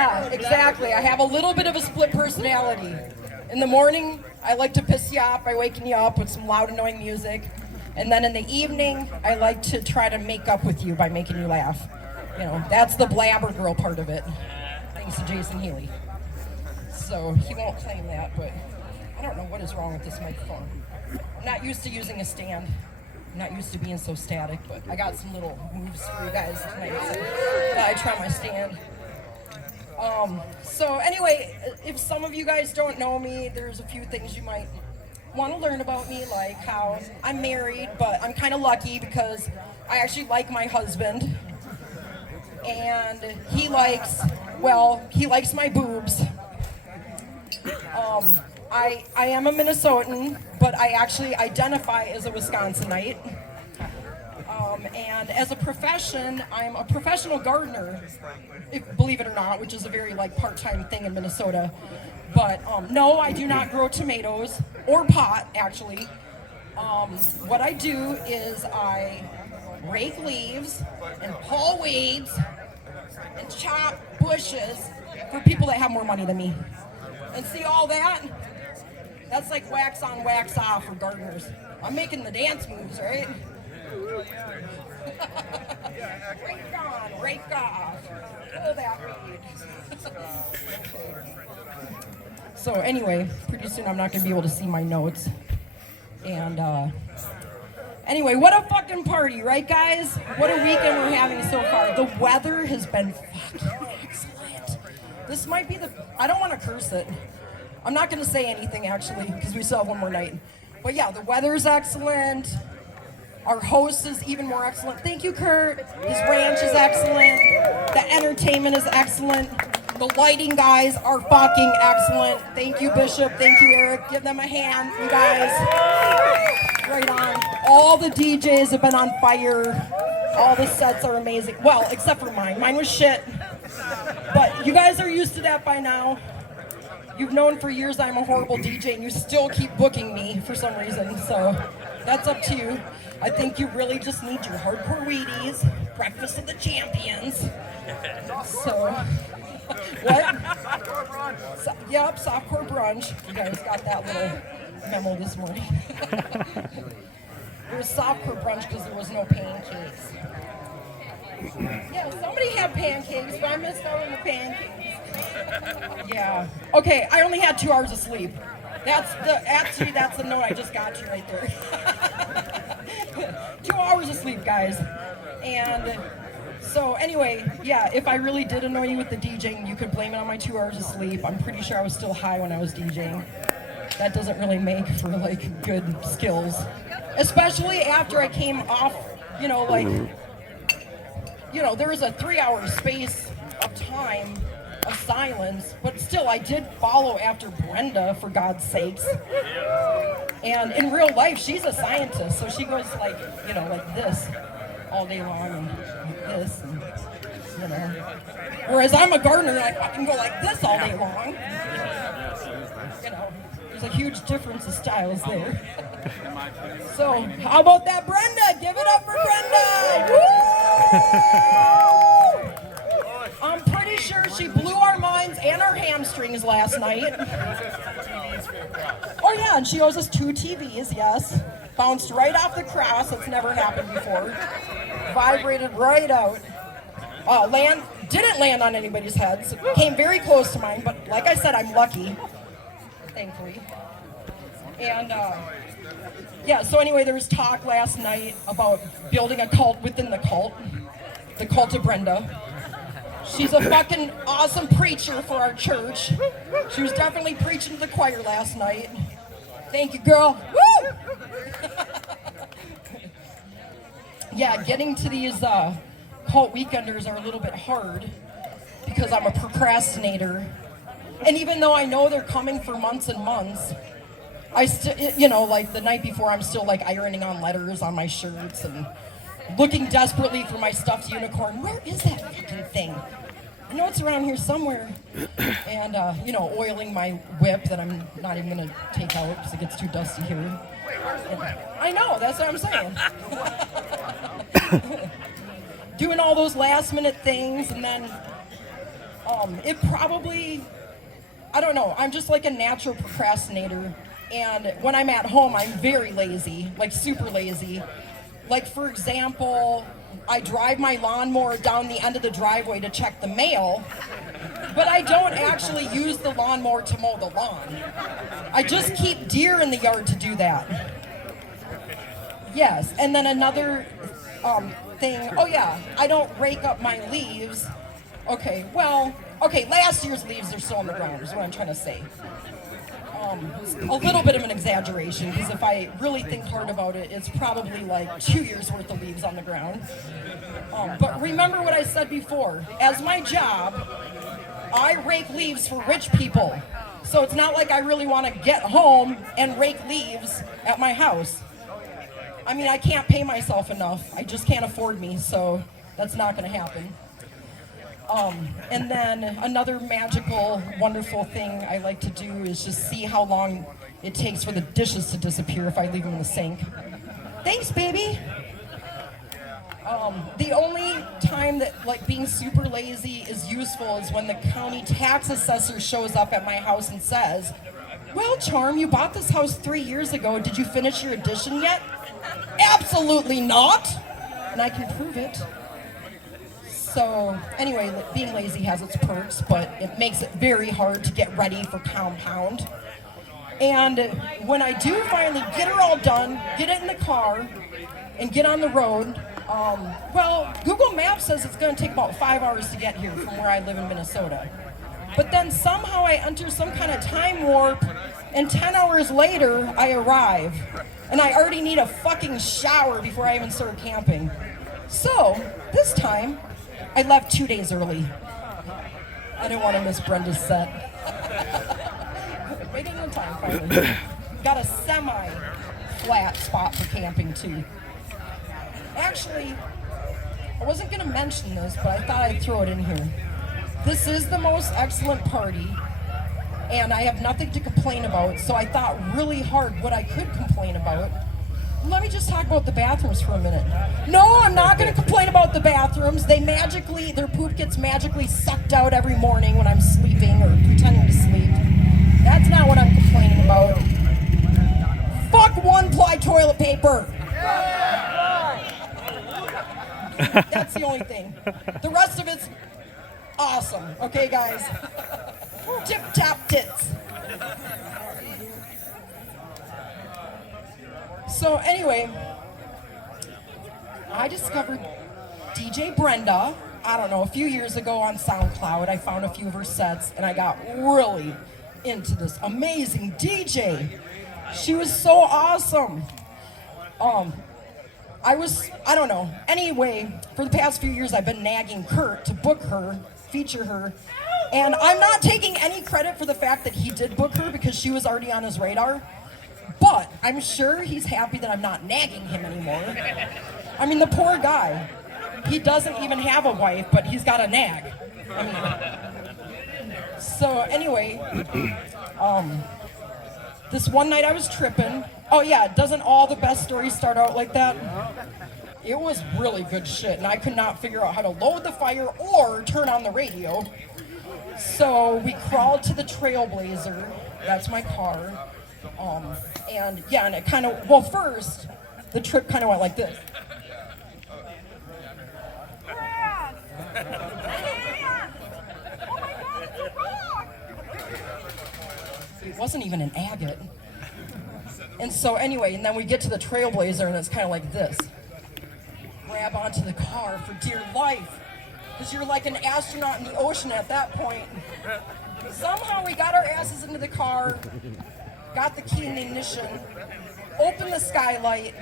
Yeah, exactly. I have a little bit of a split personality. In the morning, I like to piss you off by waking you up with some loud, annoying music. And then in the evening, I like to try to make up with you by making you laugh. You know, that's the GabberGirl part of it. Thanks to Jason Healy. So he won't claim that, but I don't know what is wrong with this microphone. I'm not used to using a stand. I'm not used to being so static, but I got some little moves for you guys tonight. So I try my stand. So anyway, if some of you guys don't know me, there's a few things you might want to learn about me, like how I'm married, but I'm kind of lucky because I actually like my husband, and he likes my boobs. I am a Minnesotan, but I actually identify as a Wisconsinite. And as a profession, I'm a professional gardener, believe it or not, which is a very part-time thing in Minnesota. But no, I do not grow tomatoes or pot, actually. What I do is I rake leaves and pull weeds and chop bushes for people that have more money than me. And see all that? That's like wax on, wax off for gardeners. I'm making the dance moves, right? Rake on, rake off. Pull that weed. So anyway, pretty soon I'm not going to be able to see my notes. And anyway, what a fucking party, right guys? What a weekend we're having so far. The weather has been fucking excellent. This might be I don't want to curse it. I'm not going to say anything actually, because we still have one more night. But yeah, the weather is excellent. Our host is even more excellent. Thank you, Kurt. His ranch is excellent. The entertainment is excellent. The lighting guys are fucking excellent. Thank you, Bishop. Thank you, Eric. Give them a hand, you guys. Right on. All the DJs have been on fire. All the sets are amazing. Well, except for mine. Mine was shit. But you guys are used to that by now. You've known for years I'm a horrible DJ, and you still keep booking me for some reason. So that's up to you. I think you really just need your hardcore Wheaties, breakfast of the champions. So, what? Yep, softcore brunch. You guys got that little memo this morning. It was softcore brunch because there was no pancakes. Yeah, somebody had pancakes, but I missed out on the pancakes. Yeah. Okay, I only had 2 hours of sleep. That's the note I just got you right there. 2 hours of sleep, guys. And so anyway, yeah, if I really did annoy you with the DJing, you could blame it on my 2 hours of sleep. I'm pretty sure I was still high when I was DJing. That doesn't really make for good skills. Especially after I came off, there was a 3-hour space of time of silence, but still I did follow after Brenda, for God's sakes. And in real life, she's a scientist, so she goes like this all day long, and like this, and Whereas I'm a gardener, and I fucking go like this all day long. There's a huge difference of styles there. So, how about that Brenda? Give it up for Brenda! Woo! I'm pretty sure she blew our minds and our hamstrings last night. Oh yeah, and she owes us 2 TVs, yes. Bounced right off the cross, that's never happened before. Vibrated right out. Didn't land on anybody's heads. Came very close to mine, but like I said, I'm lucky. Thankfully. And yeah, so anyway, there was talk last night about building a cult within the cult of Brenda. She's a fucking awesome preacher for our church. She was definitely preaching to the choir last night. Thank you, girl. Woo! Yeah, getting to these cult weekenders are a little bit hard because I'm a procrastinator. And even though I know they're coming for months and months, I still, like the night before, I'm still like ironing on letters on my shirts and looking desperately for my stuffed unicorn. Where is that fucking thing? I know it's around here somewhere. And, oiling my whip that I'm not even going to take out because it gets too dusty here. And I know, that's what I'm saying. Doing all those last minute things, and then It probably, I don't know, I'm just like a natural procrastinator. And when I'm at home, I'm very lazy, like super lazy. Like, for example, I drive my lawnmower down the end of the driveway to check the mail, but I don't actually use the lawnmower to mow the lawn. I just keep deer in the yard to do that. Yes, and then another thing, oh yeah, I don't rake up my leaves. Okay, last year's leaves are still on the ground, is what I'm trying to say. It's a little bit of an exaggeration, because if I really think hard about it, it's probably like 2 years worth of leaves on the ground. But remember what I said before. As my job, I rake leaves for rich people. So it's not like I really want to get home and rake leaves at my house. I mean, I can't pay myself enough. I just can't afford me, so that's not going to happen. And then another magical, wonderful thing I like to do is just see how long it takes for the dishes to disappear if I leave them in the sink. Thanks, baby. The only time that like being super lazy is useful is when the county tax assessor shows up at my house and says, "Well, Charm, you bought this house 3 years ago. Did you finish your addition yet?" Absolutely not. And I can prove it. So anyway, being lazy has its perks, but it makes it very hard to get ready for compound. And when I do finally get her all done, get it in the car, and get on the road, Google Maps says it's going to take about 5 hours to get here from where I live in Minnesota. But then somehow I enter some kind of time warp, and 10 hours later, I arrive. And I already need a fucking shower before I even start camping. So, this time, I left 2 days early. I didn't want to miss Brenda's set. Made it in time, finally. Got a semi-flat spot for camping, too. Actually, I wasn't going to mention this, but I thought I'd throw it in here. This is the most excellent party, and I have nothing to complain about, so I thought really hard what I could complain about. Let me just talk about the bathrooms for a minute. No, I'm not going to complain about the bathrooms. Their poop gets magically sucked out every morning when I'm sleeping or pretending to sleep. That's not what I'm complaining about. Fuck one-ply toilet paper. That's the only thing. The rest of it's awesome. Okay, guys? Tip-top tits. So anyway, I discovered DJ Brenda, I don't know, a few years ago on SoundCloud. I found a few of her sets, and I got really into this amazing DJ. She was so awesome. I don't know. Anyway, for the past few years, I've been nagging Kurt to book her, feature her, and I'm not taking any credit for the fact that he did book her because she was already on his radar. But I'm sure he's happy that I'm not nagging him anymore. I mean, the poor guy. He doesn't even have a wife, but he's got a nag. I mean, so anyway, this one night I was tripping. Oh yeah, doesn't all the best stories start out like that? It was really good shit, and I could not figure out how to load the fire or turn on the radio. So we crawled to the Trailblazer. That's my car. And it kind of, first, the trip kind of went like this. It wasn't even an agate. And so anyway, and then we get to the Trailblazer and it's kind of like this. Grab onto the car for dear life, because you're like an astronaut in the ocean at that point. Somehow we got our asses into the car, got the key in the ignition, opened the skylight,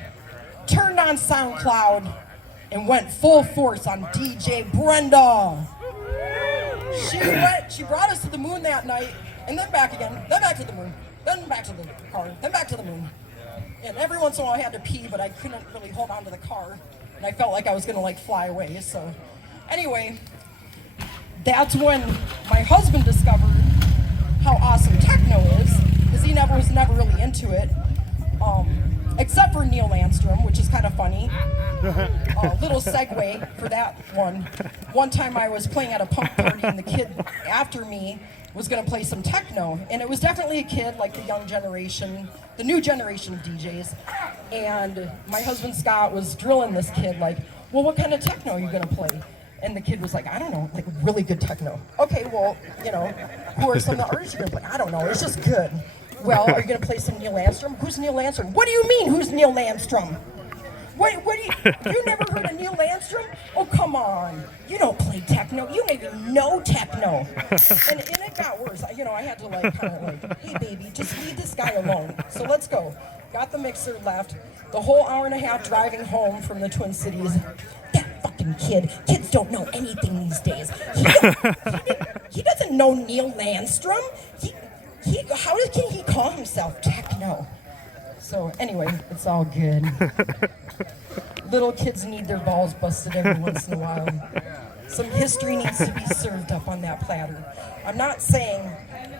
turned on SoundCloud, and went full force on DJ Brenda. She brought us to the moon that night, and then back again, then back to the moon, then back to the car, then back to the moon. And every once in a while I had to pee, but I couldn't really hold on to the car, and I felt like I was gonna fly away, so. Anyway, that's when my husband discovered how awesome techno is, because he was never really into it. Except for Neil Landstrom, which is kind of funny. Little segue for that one. One time I was playing at a punk party and the kid after me was going to play some techno. And it was definitely a kid like the young generation, the new generation of DJs. And my husband Scott was drilling this kid like, well, what kind of techno are you going to play? And the kid was like, I don't know, like really good techno. Okay, well, you know, who are some of the artists you're going to play? I don't know, it's just good. Well, are you going to play some Neil Landstrom? Who's Neil Landstrom? What do you mean, who's Neil Landstrom? What do you never heard of Neil Landstrom? Oh, come on. You don't play techno. You don't even know techno. And it got worse. You know, I had to like kind of like, hey, baby, just leave this guy alone. So let's go. Got the mixer left. The whole hour and a half driving home from the Twin Cities. That fucking kid. Kids don't know anything these days. He doesn't know Neil Landstrom. How can he call himself techno? So anyway, it's all good. Little kids need their balls busted every once in a while. Some history needs to be served up on that platter. I'm not saying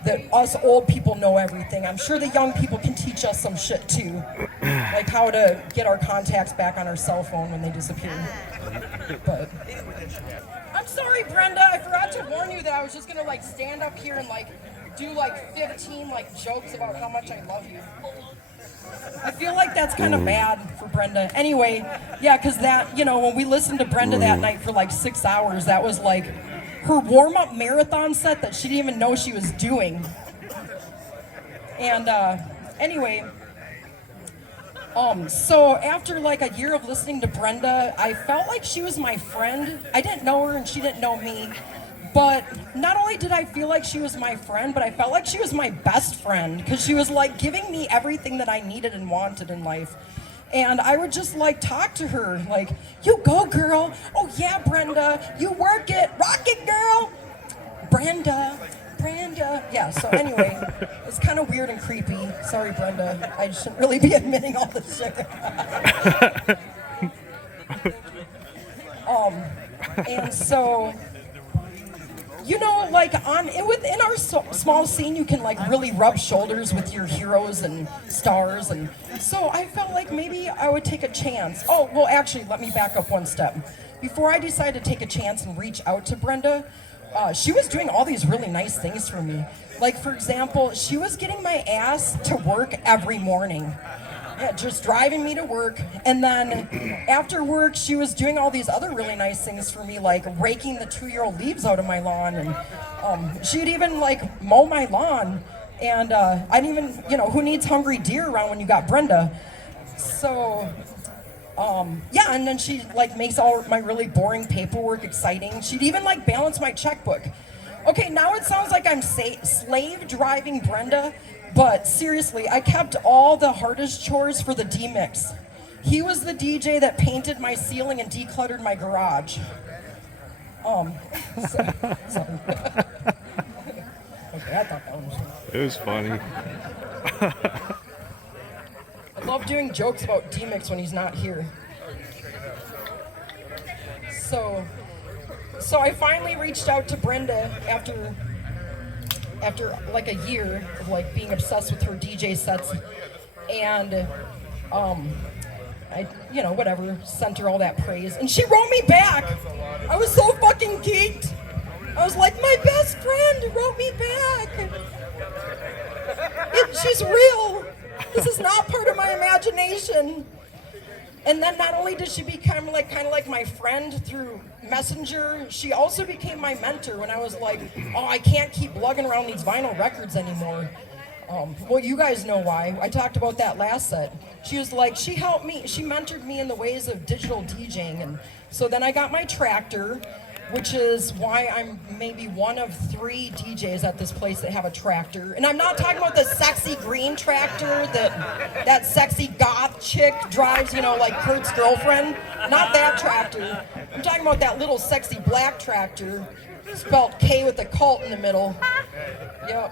that us old people know everything. I'm sure the young people can teach us some shit too. Like how to get our contacts back on our cell phone when they disappear. But I'm sorry, Brenda, I forgot to warn you that I was just gonna like stand up here and like do like 15 like jokes about how much I love you. I feel like that's kind of bad for Brenda. Anyway, yeah, because that, you know, when we listened to Brenda that night for like 6 hours, that was like her warm-up marathon set that she didn't even know she was doing. And anyway, so after like a year of listening to Brenda, I felt like she was my friend. I didn't know her and she didn't know me. But not only did I feel like she was my friend, but I felt like she was my best friend because she was like giving me everything that I needed and wanted in life. And I would just like talk to her like, you go girl. Oh yeah, Brenda, you work it. Rock it, girl. Brenda. Yeah, so anyway, it's kind of weird and creepy. Sorry, Brenda. I shouldn't really be admitting all this shit. And so, you know, like within our small scene, you can like really rub shoulders with your heroes and stars, and so I felt like maybe I would take a chance. Oh, well, actually, let me back up one step. Before I decided to take a chance and reach out to Brenda, she was doing all these really nice things for me. Like, for example, she was getting my ass to work every morning. Yeah, just driving me to work, and then after work, she was doing all these other really nice things for me, like raking the 2-year-old leaves out of my lawn, and she'd even like mow my lawn, and I didn't even, you know, who needs hungry deer around when you got Brenda? So, yeah, and then she like makes all my really boring paperwork exciting. She'd even like balance my checkbook. Okay, now it sounds like I'm slave driving Brenda. But seriously, I kept all the hardest chores for the D-Mix. He was the DJ that painted my ceiling and decluttered my garage. Sorry. Okay, I thought that one was... It was funny. I love doing jokes about D-Mix when he's not here. So I finally reached out to Brenda after like a year of like being obsessed with her DJ sets, and I, you know, whatever, sent her all that praise, and she wrote me back. I was so fucking geeked. I was like, my best friend wrote me back. She's real. This is not part of my imagination. And then not only did she become like kind of like my friend through Messenger, she also became my mentor when I was like, oh, I can't keep lugging around these vinyl records anymore. Well, you guys know why. I talked about that last set. She was like, she helped me, she mentored me in the ways of digital DJing. And so then I got my tractor, which is why I'm maybe one of 3 DJs at this place that have a tractor. And I'm not talking about the sexy green tractor that sexy goth chick drives, you know, like Kurt's girlfriend. Not that tractor. I'm talking about that little sexy black tractor, spelled K with a Kult in the middle. Yep.